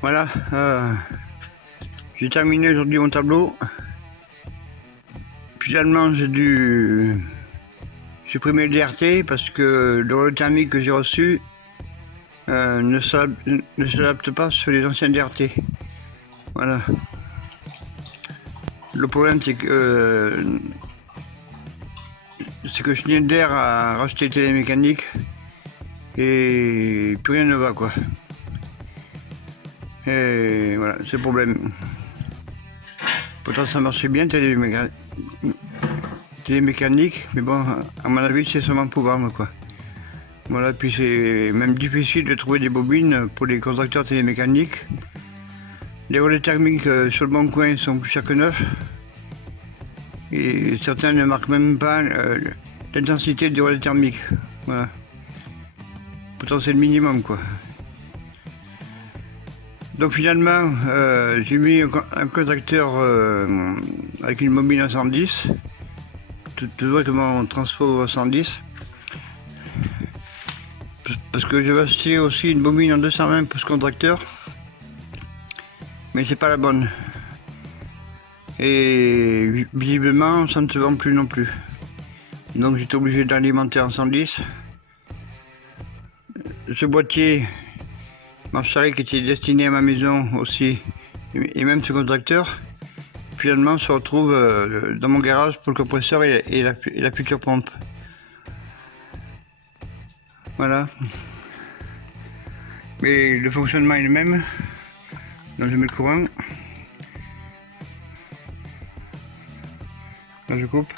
Voilà, j'ai terminé aujourd'hui mon tableau. Finalement, j'ai dû supprimer le DRT parce que le relais thermique que j'ai reçu ne s'adapte pas sur les anciens DRT. Voilà. Le problème, c'est que Schneider a racheté Télémécanique et plus rien ne va, quoi. Et voilà, c'est le problème. Pourtant, ça marchait bien, Télémécanique, mais bon, à mon avis, c'est seulement pour vendre, quoi. Voilà, puis c'est même difficile de trouver des bobines pour les contacteurs télémécaniques. Les relais thermiques sur le bon coin sont plus chers que neufs. Et certains ne marquent même pas l'intensité du relais thermique. Voilà. Pourtant, c'est le minimum, quoi. Donc finalement, j'ai mis un contacteur avec une bobine à 110, tout que mon transfo à 110, parce que j'ai acheté aussi une bobine en 220 pour ce contacteur, mais c'est pas la bonne. Et visiblement, ça ne se vend plus non plus. Donc j'étais obligé d'alimenter en 110. Ce boîtier Marshall qui était destiné à ma maison aussi, et même ce contacteur, finalement se retrouve dans mon garage pour le compresseur et la future pompe. Voilà. Mais le fonctionnement est le même. Donc je mets le courant. Là je coupe.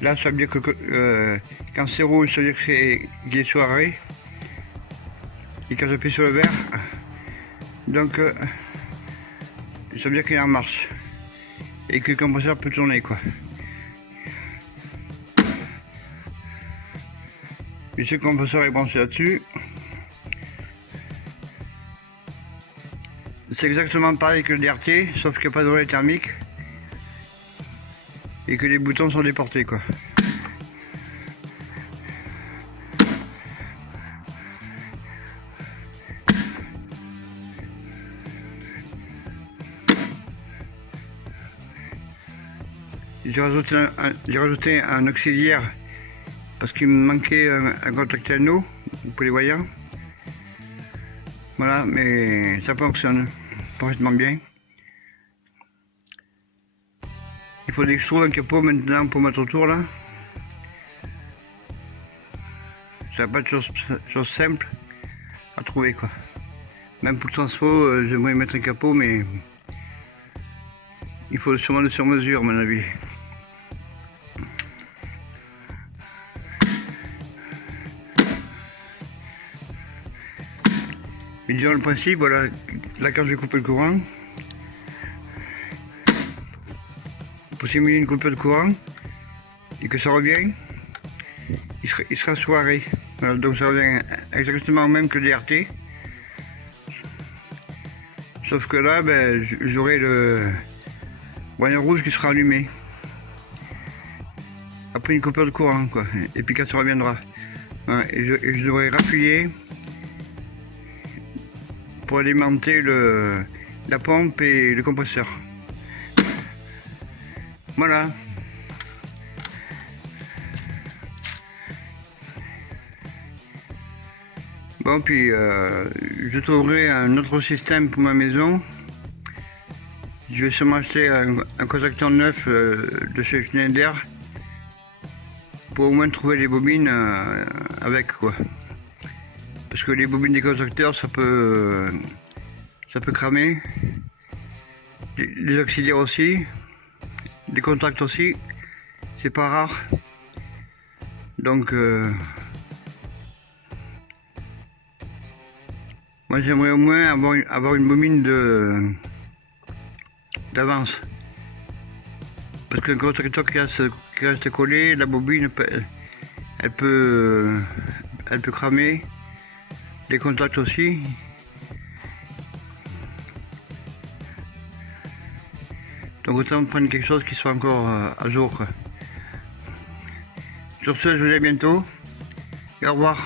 Là ça veut dire que quand c'est rouge, ça veut dire qu'il est soirée. Et quand j'appuie sur le vert, donc ça veut dire qu'il est en marche. Et que le compresseur peut tourner, quoi. Et ce compresseur est branché là-dessus. C'est exactement pareil que le DRT, sauf qu'il n'y a pas de relais thermique. Et que les boutons sont déportés, quoi. J'ai rajouté un auxiliaire parce qu'il me manquait un contact anneau pour les voyants. Voilà, mais ça fonctionne parfaitement bien. Il faudrait que je trouve un capot maintenant pour mettre autour là. Ça n'a pas de chose simple à trouver, quoi. Même pour le transfo, j'aimerais mettre un capot, mais il faut sûrement le sur-mesure à mon avis. Mais disons le principe, voilà, là quand j'ai coupé le courant, pour simuler une coupure de courant et que ça revient, il sera soiré. Voilà, donc ça revient exactement au même que le DRT. Sauf que là, ben, j'aurai le voyant rouge qui sera allumé. Après une coupure de courant, quoi. Et puis quand ça reviendra. Voilà, et je devrais rappuyer pour alimenter la pompe et le compresseur. Voilà. Bon, puis je trouverai un autre système pour ma maison. Je vais sûrement acheter un contacteur neuf de chez Schneider pour au moins trouver les bobines avec, quoi. Parce que les bobines des contacteurs, ça peut cramer. Les auxiliaires aussi. Les contacts aussi. C'est pas rare. Donc, moi j'aimerais au moins avoir une bobine d'avance. Parce qu'un contacteur qui reste collé, la bobine, elle peut cramer. Les contacts aussi. Donc autant prendre quelque chose qui soit encore à jour, quoi. Sur ce, je vous dis à bientôt et au revoir.